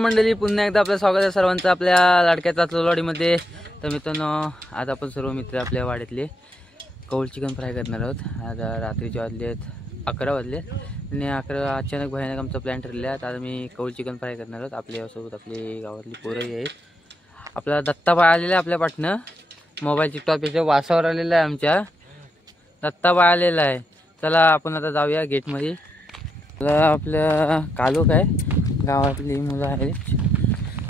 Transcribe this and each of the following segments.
मंडळी, पुन्हा एकदा आपलं स्वागत आहे सर्वांचं आपल्या लाडक्या चाचलवाडीमध्ये. तर मित्रांनो, आज आपण सर्व मित्र आपल्या वाड्यातले कौल चिकन फ्राय करणार आहोत. आता रात्रीचे वाजले आहेत 11 वाजले आणि 11 अचानक भयानक आमचा प्लॅन ठरला आहे. आता मी कौल चिकन फ्राय करणार आहोत. आपल्यासोबत आपली गावातली पोरंही आहेत. आपला दत्ताबाई आलेला आहे आपल्या पाठनं. मोबाईल टिकटॉक याच्या वासावर आलेला आहे. आमच्या दत्ताबाई आलेला आहे. चला आपण आता जाऊया गेटमध्ये. आपल्या कालोख आहे, गावातली मुलं आहेत.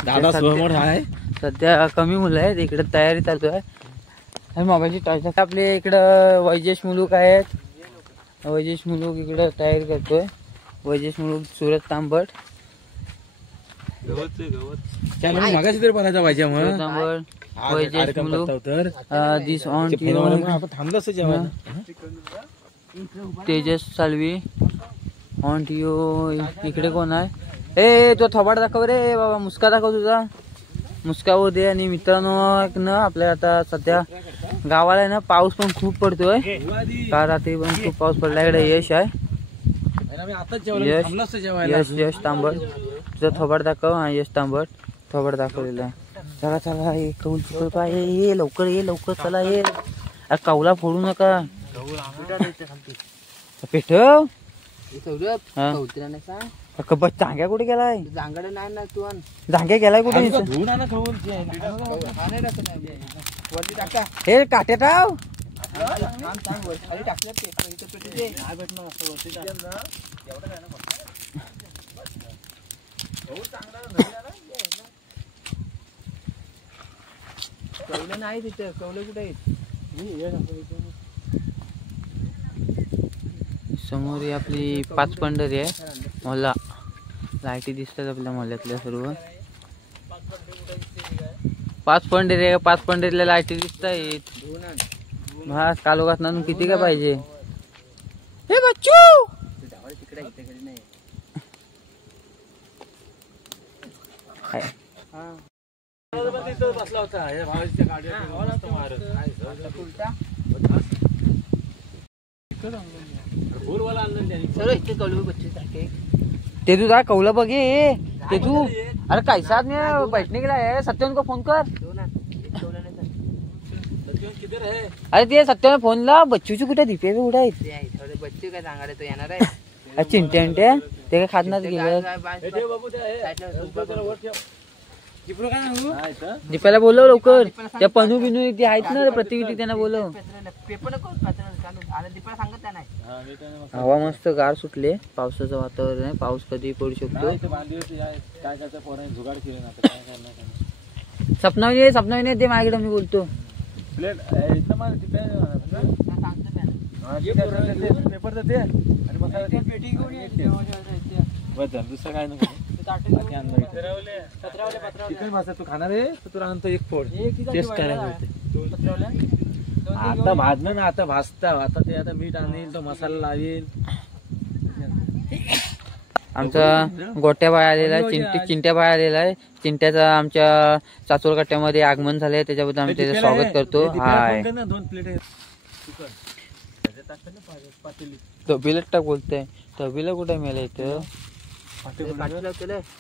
दादा समोर आहे. सध्या कमी मुलं आहेत. इकडे तयारी चालू आहे. मोबाईलची टॉर्च. आपले इकडं वैजेश मुलूक आहेत. वैजेश मुलूक इकडं तयारी करतोय. वैजेश मुलूक, सूरज तांबट, मागाशी तरी बनायचा पाहिजे मग तांबट, वैजेश मुलूक, दिस ऑन थांबलं जेवण. तेजस सालवी ऑन टीओ. इकडे कोण आहे? ए तो थोबाड दाखव रे बाबा, मुस्का दाखव तुझा, मुस्कावर दे. आणि मित्रांनो ना, आपल्या आता सध्या गावाला आहे ना पाऊस पण खूप पडतोय. काल रात्री पण खूप पाऊस पडला. इकडे यश आहे. यश यश तांबट, तुझा थोबाड दाखव. हा यश तांबट थोबाड दाखवलेला आहे. चला चला, हे कौल चिकन फ्राय ये लवकर, ये लवकर, चला ये. कौला फोडू नका, पेठव. बस जांग्या कुठे गेलाय? जांगडे नाही ना तू. जांग्या गेलाय कुठे? हे काटे टाव. कवले नाही तिथे. कवले कुठे आहेत? समोर ही आपली 5 पंढरी आहे. मोहल्ला लाईटी दिसतात आपल्या मोहल्ल्यातल्या सर्व. 5 पंढरी आहे. 5 पंढरीला लाईटी दिसत आहेत. हा कालोखात ना किती काय पाहिजे? हे बच्चू तिकडे नाही. बसला होता ते तू जा कौला बघे. ते तू अरे कैसा आदमी बैठने गेला है? सत्यवन को फोन कर. अरे ते सत्यवन फोन ला. बच्चूची कुठे दिपे कुठे आहेत? बच्चू काय सांगायला तो येणार आहे. चिंट्या ते काय खात गेलं. दीपाला बोलव लवकर. त्या पनू बिनू ते आहेत ना प्रतिनिधी, त्यांना बोलव. हवा मस्त गार सुटले. पावसाचं वातावरण आहे. पाऊस कधी पडू शकतो. सपनावणी सपनावणी ते माझ्याकडे मी बोलतो. दुसरं काय नको. तू खाणार आहे तुला आणतो एक फोड टेस्ट करायला. आता भाजणं ना, आता भाजता. आता ते आता मीठ आणील, तो मसाला लावेल. आमचा गोट्या बाय आलेला आहे. चिंट्या बाय आलेला आहे. चिंट्याचा आमच्या चाचोर कट्ट्यामध्ये आगमन झालंय. त्याच्याबद्दल आम्ही त्याचं स्वागत करतो. हाय 2 प्लेट तबीला टाक बोलतोय. तबीला कुठे मेला इथं?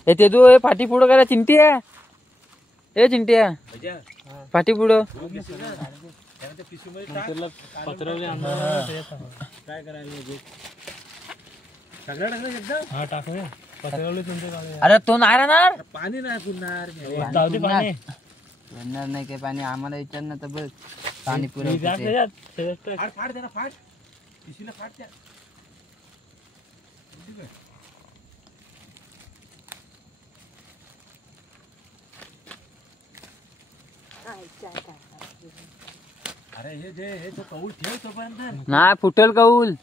ते तू फाटी पुढं करा. चिंट्या, ए चिंट्या फाटी पुढं. अरे तो नाही राहणार. पाणी नाही पुरणार. येणार नाही काय पाणी. आम्हाला विचार ना तर बघ पाणी पुरवठा. अरे हे जे हे तो कौल ठेव तोपर्यंत नाही फुटल कौल.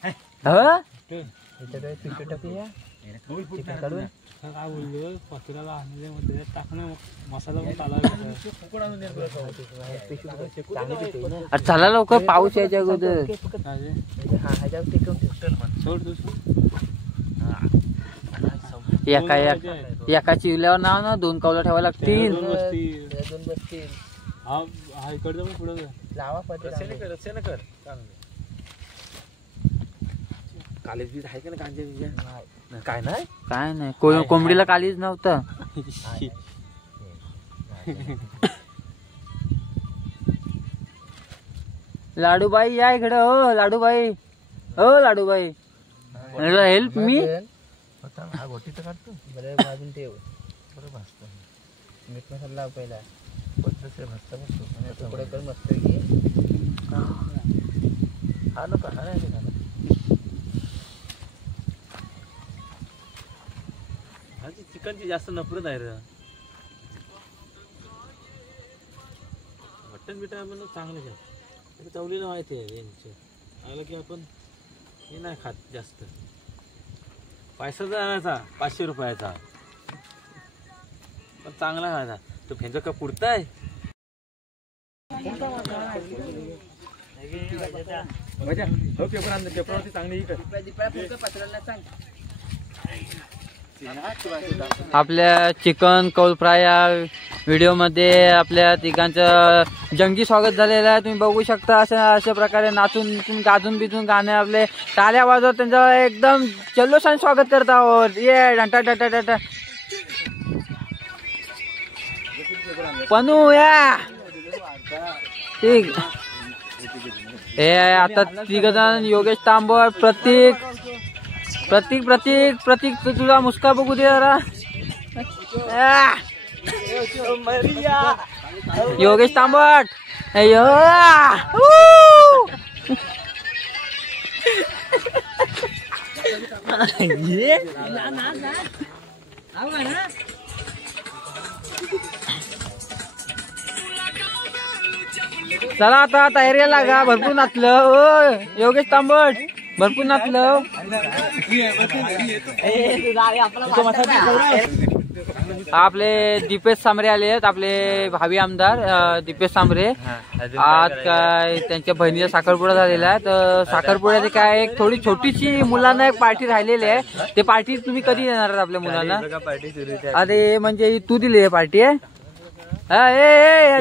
चला लवकर, पाऊस यायच्या अगोदर. एका चिवल्यावर नाव ना 2 कौला ठेवायला लागतील. 2 बसतील. लावा कालीज बीज आहे का ना? कांदे काय नाही काय नाही. कोंबडीला कालीच नव्हतं. लाडूबाई या इकडे. हो लाडूबाई, हो लाडूबाई, हेल्प मी. बरं भाजून ठेव. मीठ मसाला लाव पहिला. तुकडे कर मस्त की. चिकनची जास्त नफरत आहे रे. मटन बिटन आपण चांगलं घ्या. चवलीला माहिती आहे यांचे आलं की आपण हे नाही खात जास्त. पैसाचा आणायचा 500 रुपयाचा पण चांगला खायचा. तो फेंचा का पुरताय. मजा हो पेपर आणलं. पेपरवरती चांगली आपल्या चिकन कौल फ्राय या व्हिडिओ मध्ये आपल्या तिघांचं जंगी स्वागत झालेलं आहे. तुम्ही बघू शकता अशा प्रकारे नाचून गाजून बिजून गाणे आपले टाळ्या वाजवत त्यांचं एकदम जल्लोषाने स्वागत करत आहोत. ये डंटा डंटा डंटा पनू या. ठीक हे आता तिघजण योगेश तांबट, प्रतीक प्रतीक प्रतीक प्रतीक तुझा मुस्का बघू दे जरा. योगेश तांबट चला आता तयारीला लागा. भरपूर नाचलं. हो योगेश तांबट भरपूर नाचलं. आपले दीपेश सांबरे आले आहेत. आपले भावी आमदार दीपेश सांबरे. आज काय त्यांच्या बहिणीचा साखरपुडा झालेला आहे. तर साखरपुड्याचे काय एक थोडी छोटीशी मुलांना एक पार्टी राहिलेली आहे. ते पार्टी तुम्ही कधी देणार आपल्या मुलांना. अरे म्हणजे तू दिली आहे पार्टी आहे.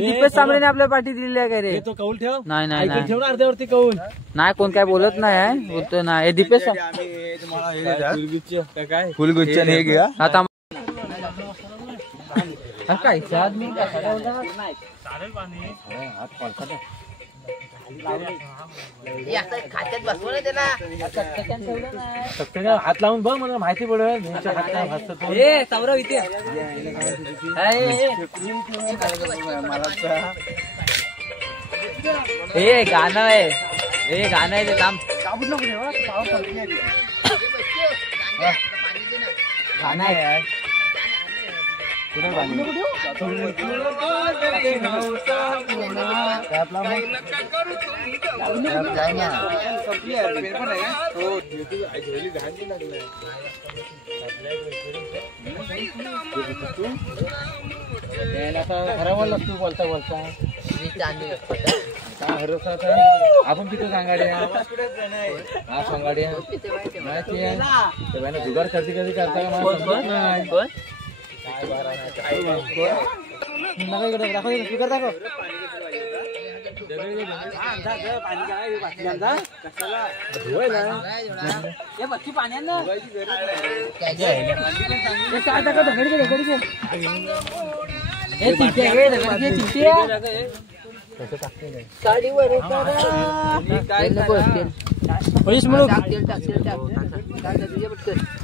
दीपेश सांबरेने आपल्या पार्टी दिलेली आहे का रे. तो कौल ठेव. नाही नाही नाही ठेव ना अर्ध्यावरती कौल. नाही कोण काय बोलत नाही बोलतो ना. हे दीपेश फुलगुच्छ हे घ्या. आता काय खात्यात बसवलं ना त्याला. हात लावून बघ मला माहिती पडेल. हे गाणं आहे. हे गाणं आहे ते काम गाणं आहे. घरावर लागतो बोलता बोलता. आपण किती सांगाड्या हा सांगाड्या माहिती आहे. जुगार कधी कधी करता का मला समजत नाही.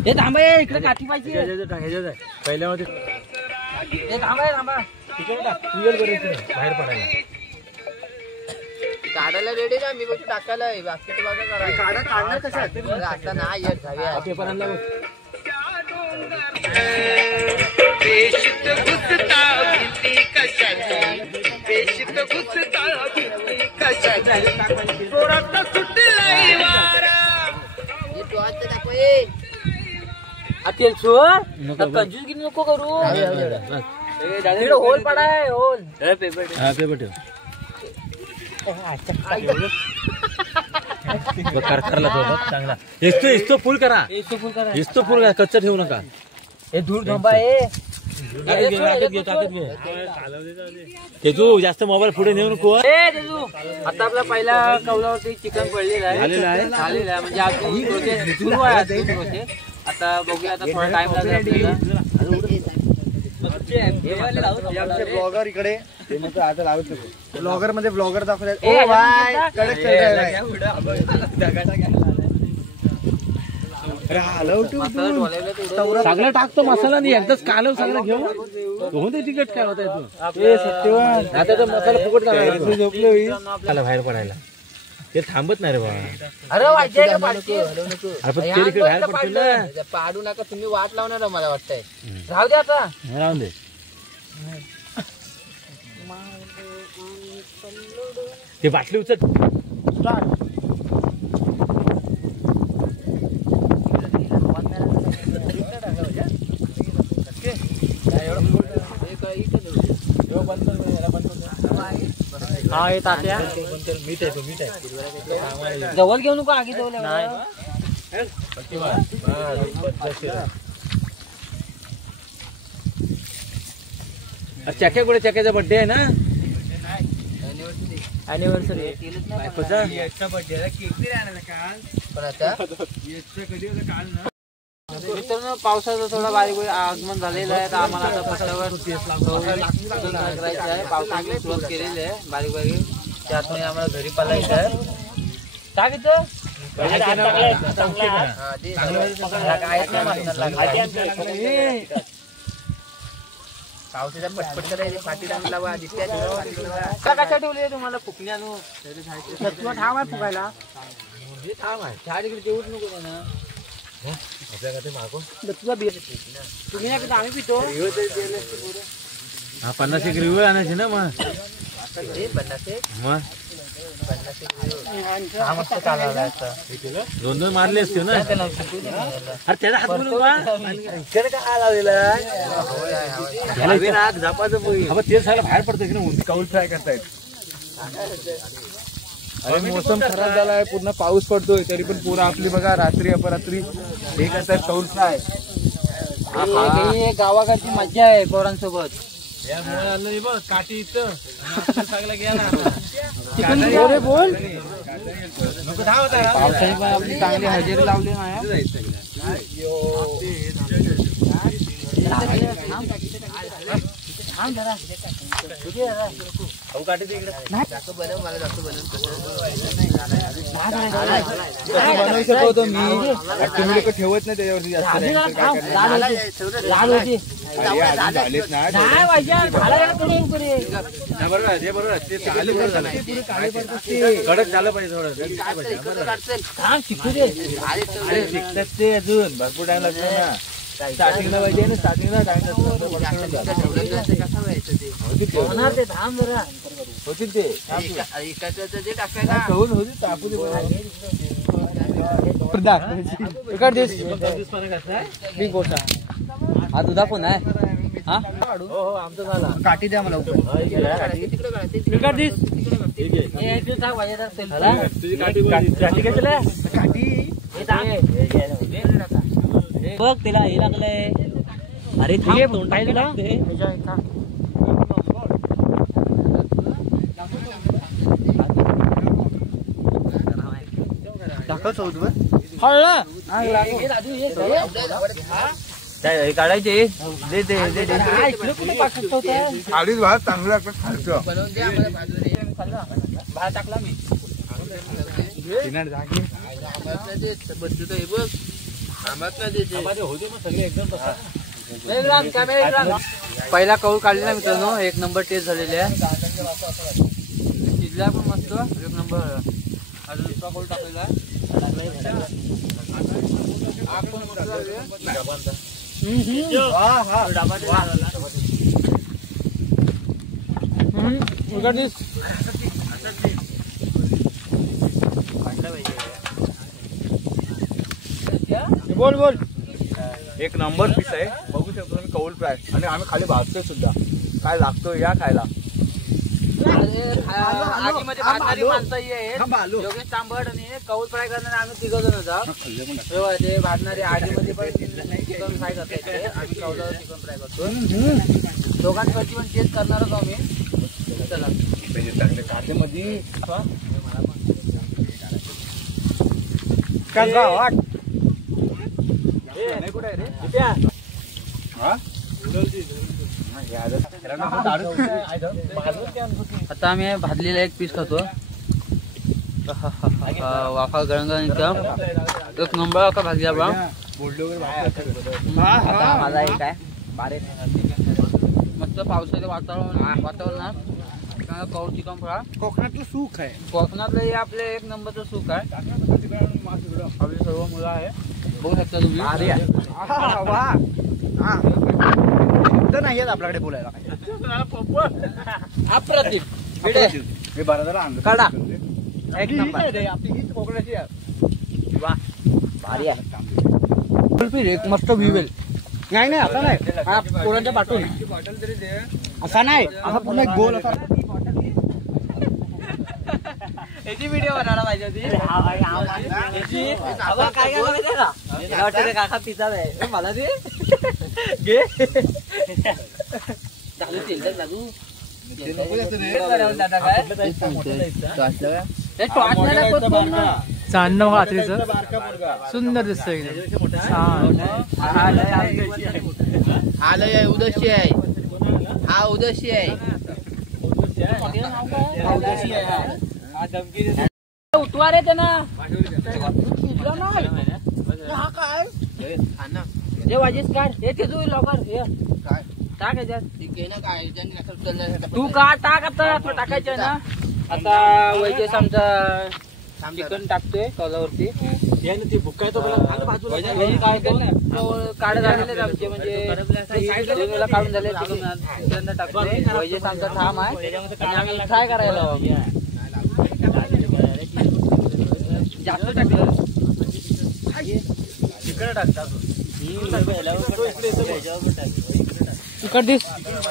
हे थांबा इकडे काठी पाहिजे पहिल्यामध्ये बाहेर पडायला काढायला रेडी ना. मी बघू टाकायला बाकी बघा काढणार कसं आता नाही येत जाऊया. पेपर आणला बघ. कंजूस किती नको करू. होल पडाय होल. पेपर ठेव. करला तो चांगला. इस्तो फुल करा. इस्तो फुल करा. कच्चा ठेवू नका. हे धूळ थांबा. तेजू जास्त मोबाईल पुढे नेऊ नको. आता आपला पहिला कौलावरती चिकन पडलेलं आहे. झालेलं आहे म्हणजे अजून प्रोसेस सुरू आहे. आता बघूया. आता थोडा टाइम लागेल आपल्याला. ब्लॉगर इकडे आता लावत ब्लॉगर मध्ये ब्लॉगर दाखवले सगळं टाकतो मसाला नाही एकदाच कालव सगळं घेऊन होऊन ते तिकट काय होता सत्यवान आता तर मसाला फुकट झोपलो बाहेर पडायला ते थांबत नाही रे बाबा. अरे बाहेर पडतो ना पाडू नका तुम्ही वाट लावणार मला वाटतंय राहू दे आता राहून दे ते बाटली उचल हा येत मीठ आहे जवळ घेऊ नको आगी जवळ चक्या कुठे चक्याचा बर्थडे आहे ना अॅनिव्हर्सरी मित्रांनो पावसाचं थोडा बारीक आगमन झालेलं आहे तर आम्हाला आता फटावर करायचं आहे पावसाने सुरुवात केलेली आहे बारीक बारीक त्यात आम्हाला घरी पालायचं आहे काय घेतो पावसाच्या पटपट करायची पाठी लावा कशा ठेवली तुम्हाला फुकणी आणू ठाम आहे फुकायला ठाम आहे चहा तिकडे जेवूच नको ना तुम्ही आम्ही पितो 50 एक रिव्हू आणायची ना मग 2 मारले असते ना अरे त्याला हात ते साला बाहेर पडतो की ना काऊल फ्राय करतायत अरे मौसम खराब झालाय पूर्ण पाऊस पडतोय तरी पण पूर्ण आपली बघा रात्री अपरात्री हे करतात कौल फ्राय गावाकडची मज्जा आहे पोरांसोबत काठी इथं बोल पावसाने पण आपली चांगली हजेरी लावली नाही बनवू शकतो मी तुम्ही लोक ठेवत नाही त्याच्यावरती झालेच ना कडक झालं पाहिजे थोडं शिकतात ते अजून भरपूर टाइम लागतो ना स्टार्टिंगला पाहिजे ना स्टार्टिंगला टाइम होतील ते तापू हा दुधा पण आहे हा आमचं झालं काठी द्या मला बघ तिला हे लागलंय अरे काढायचे अडीच भात चांगलं लागतं खालचं भात टाकला मी पहिला कौल काढलेला मित्रांनो 1 नंबर टेस्ट झालेली आहे शिजला पण मस्त 1 नंबर अजून दुसरा कौल टाकलेला बोल बोल 1 नंबर पीस आहे बघू शकतो तुम्ही कौल फ्राय आणि आम्ही खाली भाजतोय सुद्धा काय लागतो या खायला आगीमध्ये भाजणारी माणसं योगेश तांबट आणि कौल फ्राय करणारे आम्ही 3 जण होता ते भाजणारे आगीमध्ये पण चिकन फ्राय करता आम्ही कौलावर चिकन फ्राय करतो दोघांसाठी पण टेस्ट करणारच आम्ही चला कांद्यामध्ये आता आम्ही भाजलेला एक पीस खातो. वाफा गरंगण एकदम एक नंबर का भाजल्या बा. आता माझा एक आहे बारीक मस्त पावसाचं वातावरणात कौल चिकन फ्राय कोकणातलं सुख आहे. कोकणातलं हे आपले एक नंबरचं सुख आहे. आपली सर्व मुलं आहे बघू शकता तुम्ही. शब्द नाही आहेत आपल्याकडे बोलायला. अप्रतिम हे बरं झालं आणलं. काढा एक नंबर आपली हीच कोकणाची आहे. वा भारी आहे. एक मस्त व्ह्यू आहे. नाही नाही असा नाही. हा पोरांच्या पाठवून असा नाही असा पुन्हा एक गोल असा. याची व्हिडिओ बनायला पाहिजे होती. काय करायचं ना वाटतं काका पिझ्झा आहे मला ते घे चालू तेल चालू चांदणं रात्रीचं सुंदर दिसतंय. आलंय उदशी आहे. हा उदशी आहे. उठवा रे त्यांना. हा काय जे वाजीस काढ हे ते लवकर टाक याच्यात. तू का टाक आता टाकायचं ना. आता वैजेस आमचा चिकन टाकतोय कौलावरती. काढत आलेले आमचे म्हणजे काढून झाले चिकन टाकतोय. वैजेस आमचा ठाम आहे आणि आम्ही फ्राय करायला जास्त टाकलं चिकन टाकतात.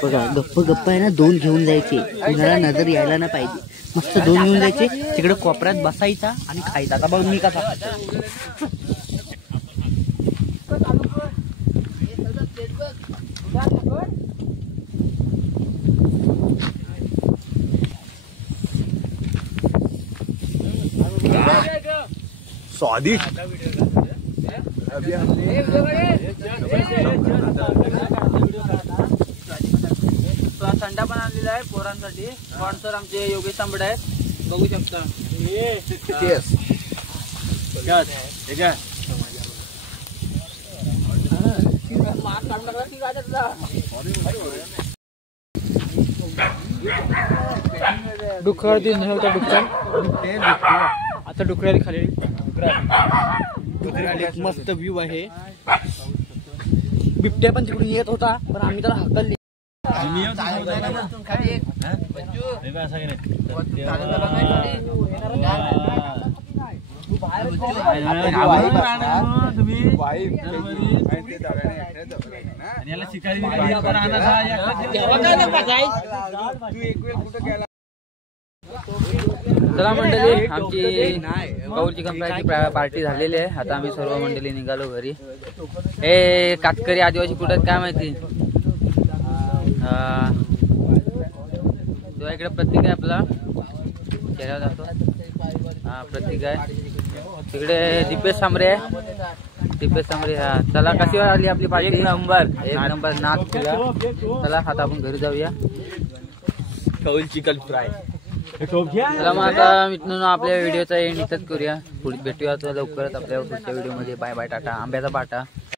बघा गप्प गप्प आहे ना. 2 घेऊन जायचे कुणाला नजर यायला ना पाहिजे. मस्त 2 घेऊन जायचे तिकडे कोपऱ्यात बसायचा आणि खायचा. आता बघ मी कसा स्वादिष्ट. थंडा पण आणलेला आहे पोरांसाठी. स्पॉन्सर आमचे योगेश तांबडे आहेत बघू शकता. डुक्कर दिन होता. डुक्कर आता डुकऱ्याला खाली मस्त व्ह्यू आहे. बिबट्या पण तिकडून येत होता पण आम्ही त्याला हकलली. चला मंडळी आमची कौल चिकन फ्रायची पार्टी झालेली आहे. आता आम्ही सर्व मंडळी निघालो घरी. हे कातकरी आदिवासी कुठं काय माहिती. तो इकडे प्रतीक आहे आपला चेहऱ्यावर जातो. हा प्रतीक आहे. तिकडे दीपेश सांबरे आहे. दीपेश सांबरे. हा चला कशी आली आपली पार्टी. एक नंबर नाच केला. चला आता आपण घरी जाऊया. कौल चिकन फ्राय. चला मग आता मित्रांनो आपल्या व्हिडिओचा एंड इथंच करूया. पुढे भेटूया लवकरच आपल्या पुढच्या व्हिडिओमध्ये. Bye bye tata. आंब्याचा पाटा.